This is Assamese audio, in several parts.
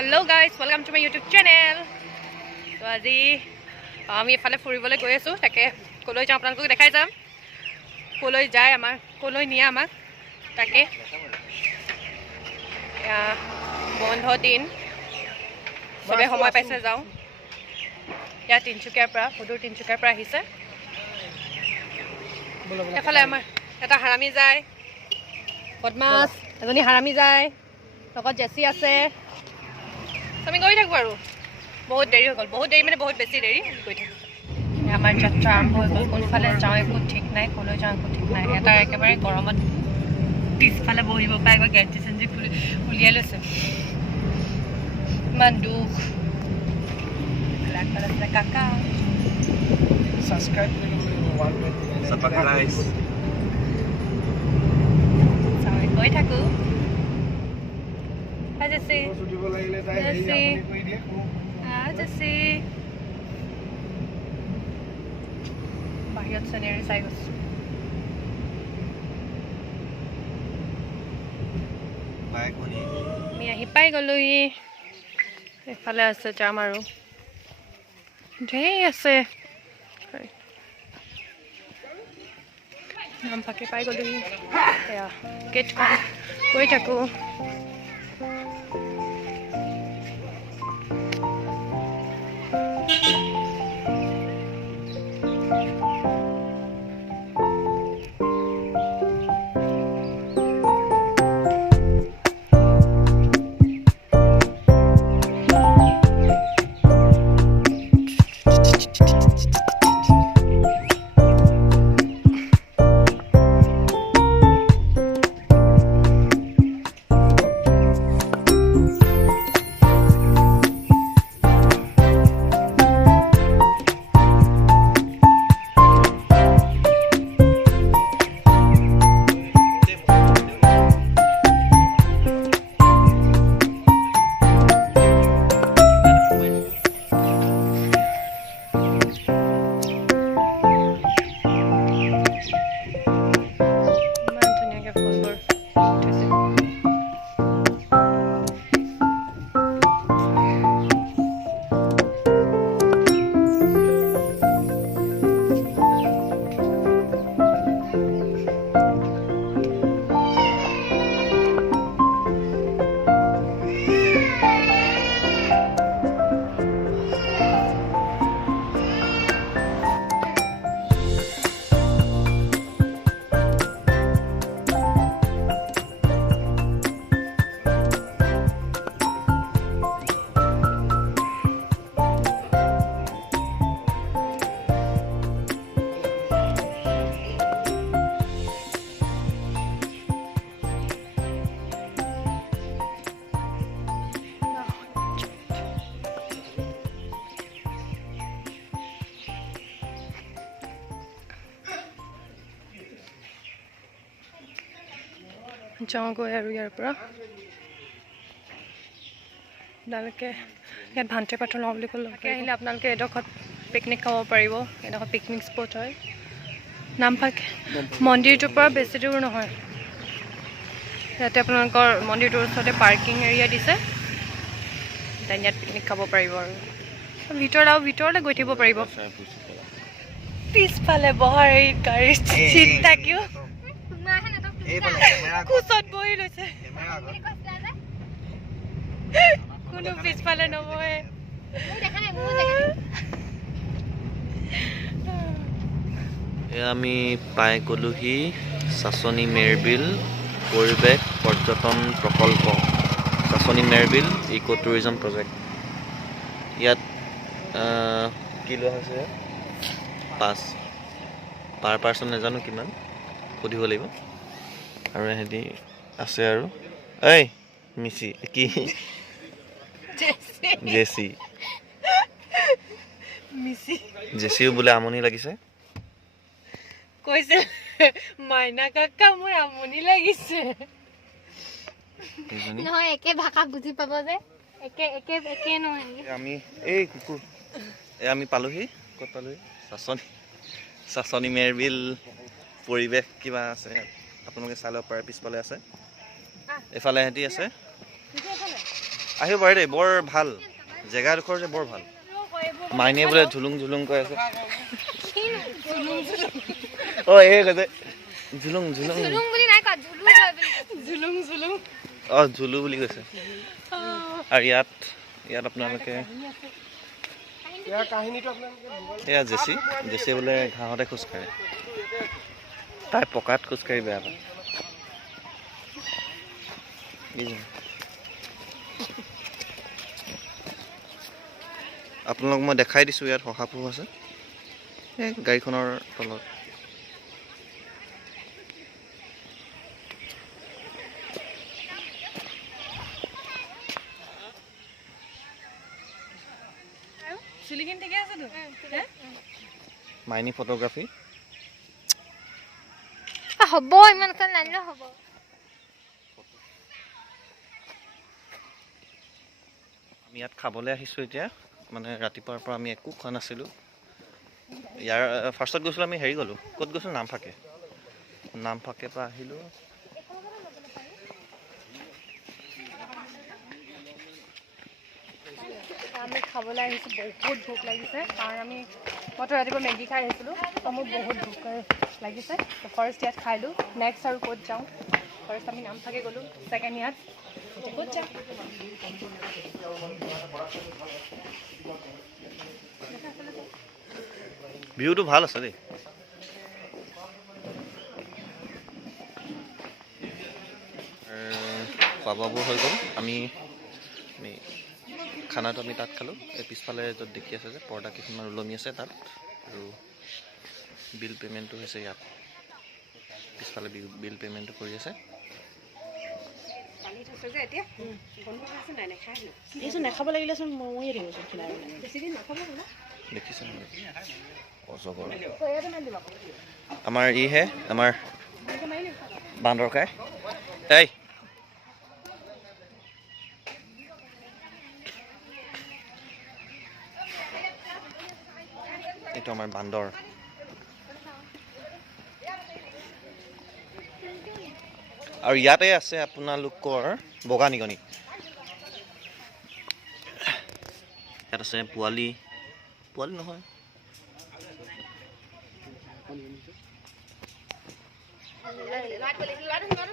Hello guys, welcome to my YouTube channel. So আজি আমি এফালে ফুৰিবলৈ গৈ আছো তাকে কলৈ যাম আপোনালোকক দেখাই যাম কলৈ যায় আমাৰ কলৈ নিয়ে আমাক তাকে বন্ধ দিন সবে সময় পাইছে যাও ইয়া তিনচুকীয়াৰ পৰা সুদূৰ তিনচুকীয়াৰ পৰা আহিছে এফালে আমাৰ এটা হাৰামি যায় বদমাছ এজনী হাৰামি যায় লগত জেসি আছে আমি গৈ থাকো আৰু বহুত দেৰি হৈ গ'ল বহুত দেৰি মানে বহুত বেছি দেৰি গৈ থাকো আমাৰ যাত্ৰা আৰম্ভ হৈ গ'ল কোনফালে যাওঁ একো ঠিক নাই কলৈ যাওঁ একো ঠিক নাই এটা একেবাৰে গৰমত পিছফালে বহিব পাই গৈ গেঞ্জি চেঞ্জি উলিয়াই লৈছে ইমান দুখ কাকা subscribe গৈ থাকো Jesse. Jesse. বাহিৰত চেনেৰি চাই গৈছো আমি আহি পাই গলো এফালে আছে যাম আৰু ঢেৰ আছে নামফাকে পাই গলো গেটখন গৈ থাকো যাওঁ গৈ আৰু ইয়াৰ পৰা আপোনালোকে ইয়াত ভান্তে পাথৰ লওঁ বুলি ক'লে আহিলে আপোনালোকে এডোখৰত পিকনিক খাব পাৰিব এডোখৰ পিকনিক স্পট হয় নামফাক মন্দিৰটোৰ পৰা বেছি দূৰ নহয় ইয়াতে আপোনালোকৰ মন্দিৰটোৰ ওচৰতে পাৰ্কিং এৰিয়া দিছে দেন ইয়াত পিকনিক খাব পাৰিব আৰু ভিতৰলৈ গৈ থাকিব পাৰিব পিছফালে বহাৰ এই গাড়ীৰ চিট থাকিও কুচত বহি লৈছে কোনো পিছফালে নবহে আমি পাই গলোহি চাচনি মেৰবিল পৰিৱেশ পৰ্যটন প্ৰকল্প চাচনি মেৰবিল ইকো টুৰিজম প্ৰজেক্ট ইয়াত কি লোৱা হৈছে পাছ পাৰ পাৰ্চন নাজানো কিমান সুধিব লাগিব আৰু এহেঁতি আছে আৰু এই মিচি কি জেচি জেচিও বোলে আমনি লাগিছে কৈছে মাইনা কাকা মোৰ আমনি লাগিছে নহয় একে ভাষা বুজি পাব যে একে একে একে নহয় আমি এই কুকুৰ আমি পালোহি ক'ত পালোহি চাচনি মেৰবিল পৰিৱেশ কিবা আছে আপোনালোকে চাই ল'ব পাৰে পিছফালে আছে এফালে হেঁতি আছে আহিব পাৰে দেই, বৰ ভাল জেগাডোখৰ যে বৰ ভাল। মাইনে বোলে ঝুলুং ঝুলুং কৈ আছে। অ এই কৈছে ঝুলুং ঝুলুং অ ঝুলু বুলি কৈছে। আৰু ইয়াত আপোনালোকে এয়া জেচি বোলে ঘাঁহতে খোজকাঢ়ে, তাই পকাত খোজকাঢ়ি বেয়া পায়। আপোনালোক মই দেখাই দিছোঁ, ইয়াত শহাপহু আছে এই গাড়ীখনৰ তলত। মাইনী ফটোগ্ৰাফী হ'ব, ইমান কাল নানিলেও হ'ব। আমি ইয়াত খাবলৈ আহিছোঁ এতিয়া, মানে ৰাতিপুৱাৰ পৰা আমি একো খোৱা নাছিলোঁ। ইয়াৰ ফাৰ্ষ্টত গৈছিলোঁ আমি হেৰি গ'লোঁ, ক'ত গৈছিলোঁ নামফাকে পৰা আহিলোঁ। আমি খাবলৈ আহিছোঁ, বহুত ভোক লাগিছে কাৰণ মইতো ৰাতিপুৱা মেগী খাই আহিছিলোঁ, তো মোৰ বহুত ভোক লাগিছে। তো ফাৰ্ষ্ট ইয়াত খাইলোঁ, নেক্সট আৰু ক'ত যাওঁ। ফাৰ্ষ্ট আমি নামফাকে গ'লোঁ, ছেকেণ্ড ইয়াত ক'ত যাওঁ। ভিউটো ভাল আছে দেই। খোৱা বোৱাবোৰ হৈ গ'ল। আমি খানাটো আমি তাত খালোঁ, এই পিছফালে য'ত দেখি আছে যে পৰ্দা কেইখনমান ওলমি আছে তাত, আৰু বিল পে'মেণ্টটো হৈছে ইয়াত। পিছফালে বিল পে'মেণ্টটো কৰি আছে। নাখাব লাগিলেচোন ময়ে দিবচোন খিনাই দেখিছে অজগৰ। আমাৰ ইহে আমাৰ বান্দৰকাই। এই এইটো আমাৰ বান্দৰ। আৰু ইয়াতে আছে আপোনালোকৰ বগা নিগনি। ইয়াত আছে পোৱালি নহয়,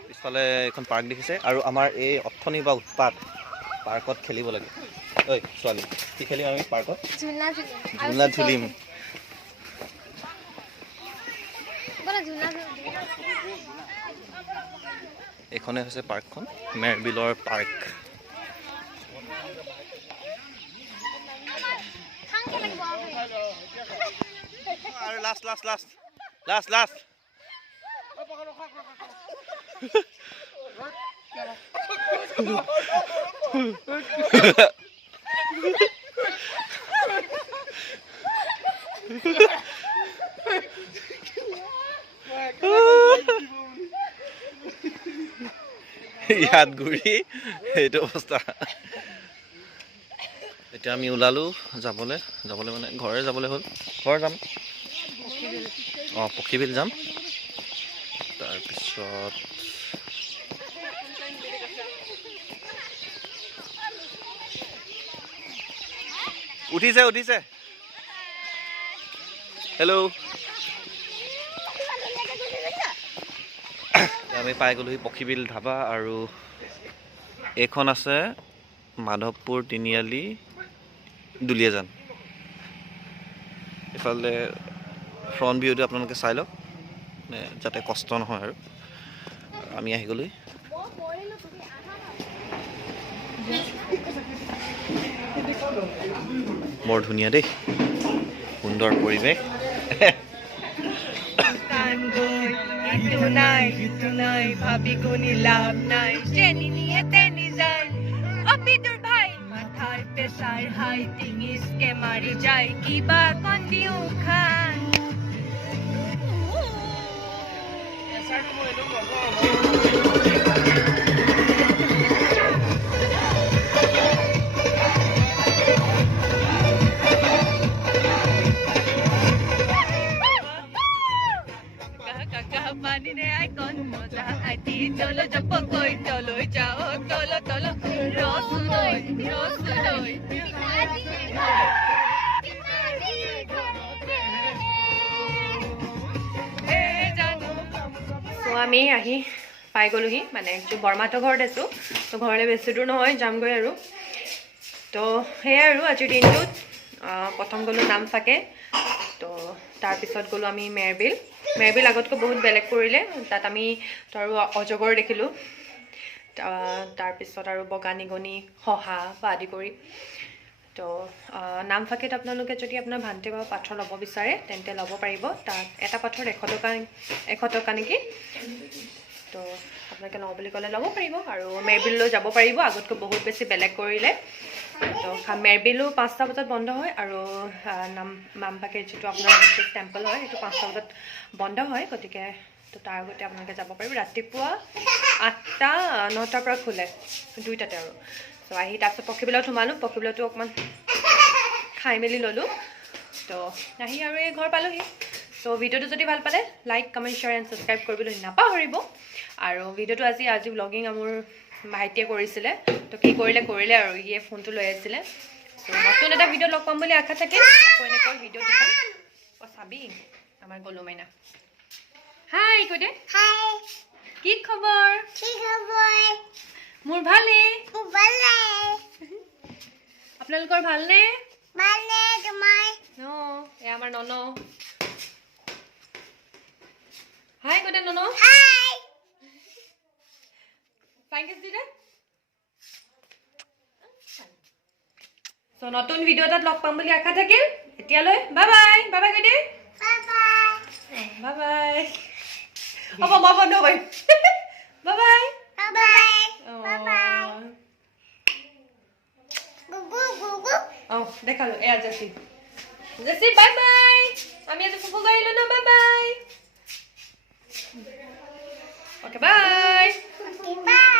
পিছফালে এখন পাৰ্ক দেখিছে। আৰু আমাৰ এই অথনি বা উৎপাত পাৰ্কত খেলিব লাগে। ঐ ছোৱালী, কি খেলিম আমি পাৰ্কত? ঝুলনা ঝুলিম। এইখনে হৈছে পাৰ্কখন, মেৰবিলৰ পাৰ্ক। আৰু লাষ্ট ইয়াত ঘূৰি সেইটো অৱস্থা। এতিয়া আমি ওলালোঁ যাবলৈ মানে ঘৰে যাবলৈ হ'ল। ঘৰ যাম, পক্ষীবিল যাম। তাৰপিছত উঠিছে হেল্ল'। আমি পাই গ'লোহি পক্ষীবিল ধাবা, আৰু এইখন আছে মাধৱপুৰ তিনিআলি দুলীয়াজান। এইফালে ফ্ৰণ্ট ভিউটো আপোনালোকে চাই লওক, যাতে কষ্ট নহয়। আৰু আমি আহি গ'লোহি। বৰ ধুনীয়া দেই, সুন্দৰ পৰিৱেশ। ভাবি গুণি লাভ নাই, যেনি নিয়ে তেনি যায়। অপিটোৰ ভাই মাথাৰ প্ৰেছাৰ হাই, টিঙিচকে মাৰি যায়, কিবা কন্দিও খাই। চলো জপ কই তলৈ যাও, তলো তলো রস নয় আমি আহি পাই গ'লোহি মানে বৰমাহঁতৰ ঘৰত আছোঁ তো ঘৰলৈ বেছি দূৰ নহয় যামগৈ আৰু তো সেয়াই আৰু আজিৰ দিনটোত প্ৰথম গ'লোঁ নামফাকে তো তাৰপিছত গ'লোঁ আমি মেৰবিল আগতকৈ বহুত বেলেগ কৰিলে তাত আমি আৰু অজগৰ দেখিলোঁ তাৰপিছত আৰু বগা নিগনি শহা বা আদি কৰি তো নামফাকেত আপোনালোকে যদি আপোনাৰ ভান্তি বা পাথৰ ল'ব বিচাৰে তেন্তে ল'ব পাৰিব তাত এটা পাথৰ 100 টকা নেকি তো আপোনালোকে লওঁ বুলি ক'লে ল'ব পাৰিব আৰু মেৰবিললৈ যাব পাৰিব আগতকৈ বহুত বেছি বেলেগ কৰিলে তো মেৰবিলো 5টা বজাত বন্ধ হয় আৰু নামফাকে যিটো আপোনাৰ বুদ্ধিষ্ট টেম্পল হয় সেইটো 5টা বজাত বন্ধ হয় গতিকে তো তাৰ আগতে আপোনালোকে যাব পাৰিব ৰাতিপুৱা 8টা 9টাৰ পৰা খোলে দুইটাতে আৰু তো আহি তাৰপিছত পক্ষীবিলত সোমালোঁ পক্ষীবিলতো অকণমান খাই মেলি ল'লোঁ তো আহি আৰু এই ঘৰ পালোহি তো ভিডিঅ'টো যদি ভাল পালে like comment share and subscribe কৰিবলৈ নাপাহৰিব আৰু ভিডিঅ'টো আজি ব্লগিং মোৰ ভাইটিয়ে কৰিছিলে তো কি কৰিলে আৰু ইয়ে ফোনটো লৈ আছিলে তো নতুন এটা ভিডিঅ' লগ পাম বুলি আশা থাকে আকৌ এনেকৈ ভিডিঅ' দিম চাবি আমাৰ গলু মাইনা হাই কৈ দে হাই কি খবৰ কি খবৰ মোৰ ভালে ভালে আপোনালোকৰ ভালনে ভালে তোমাৰ এয়া আমাৰ নন হাই কৈ দে নন হাই ফ্লাইং দি দে So, নতুন ভিডিও এটাত লগ পাম বুলি আশা থাকিল এতিয়ালৈ বাই বাই বাই বাই কৈ দে বাই বাই বাই বাই হ'ব মই বন্ধ কৰিম বাই বাই বাই বাই গুগু গুগু দেখালো এয়া জেচি বাই বাই আমি আজি ফুফু গাইলো ন bye bye okay bye bye